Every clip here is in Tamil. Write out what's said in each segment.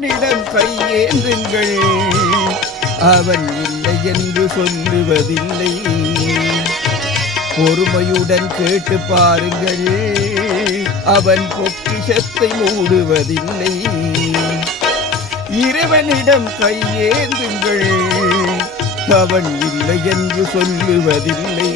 இறைவனிடம் கையேந்துங்கள், அவன் இல்லை என்று சொல்லுவதில்லை. பொறுமையுடன் கேட்டு பாருங்கள், அவன் பொக்கிஷத்தை மூடுவதில்லை. இறைவனிடம் கையேந்துங்கள், அவன் இல்லை என்று சொல்லுவதில்லை.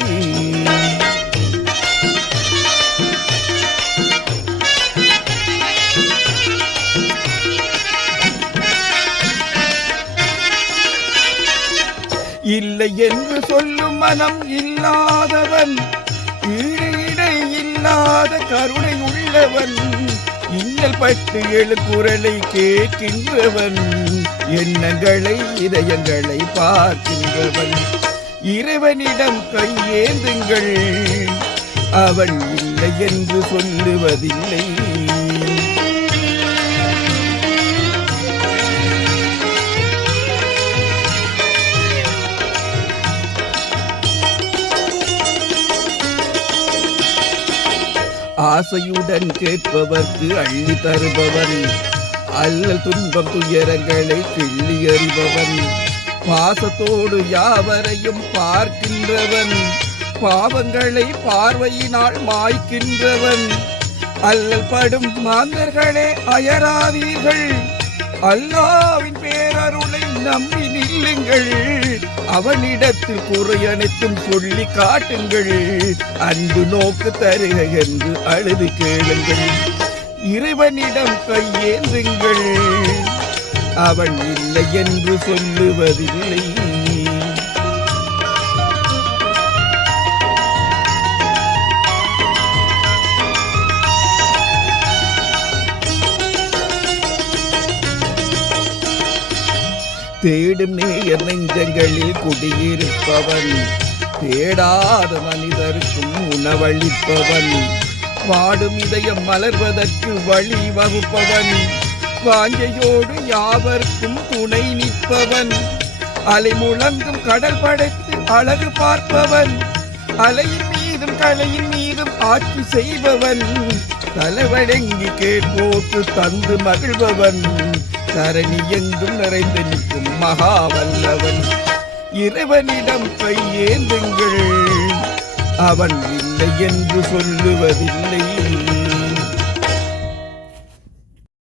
இல்லை என்று சொல்லும் மனம் இல்லாதவன், ஈடு இல்லாத கருணை உள்ளவன், இன்னல் பட்டு எழு குரலை கேட்கின்றவன், எண்ணங்களை இதயங்களை பார்க்கின்றவன். இறைவனிடம் கையேந்துங்கள், அவன் இல்லை என்று சொல்லுவதில்லை. ஆசையுடன் கேட்பவர்க்கு அள்ளி தருபவன், அல்லல் துன்பம் துயரங்களை கிள்ளி அறிபவன், பாசத்தோடு யாவரையும் பார்க்கின்றவன், பாவங்களை பார்வையினால் மாய்க்கின்றவன். அல்லல் படும் மாந்தர்களே அயராதீர்கள், அல்லாவின் பேரருளை நம்பி நில்லுங்கள். அவனிடத்தில் குறை அனைத்தும் சொல்லி காட்டுங்கள், அன்பு நோக்கு தருக என்று அழுது கேளுங்கள். இறைவனிடம் கையேந்துங்கள், அவன் இல்லை என்று சொல்லுவதில்லை. தேடும் நேயர் நெஞ்சங்களில் குடியிருப்பவன், தேடாத மனிதருக்கும் உணவளிப்பவன், பாடும் இதயம் மலர்வதற்கு வழி வகுப்பவன், வாஞ்சையோடு யாவர்க்கும் துணை நிற்பவன், அலை முழங்கும் கடல் படைத்து அழகு பார்ப்பவன், அலையின் மீதும் கலையின் மீதும் ஆட்சி செய்பவன், தலைவணங்கி கேட்போக்கு தந்து மகிழ்பவன், தரணி எங்கும் நிறைந்து நிற்கும் மகாவல்லவன். இறைவனிடம் கையேந்துங்கள், அவன் இல்லை என்று சொல்லுவதில்லை.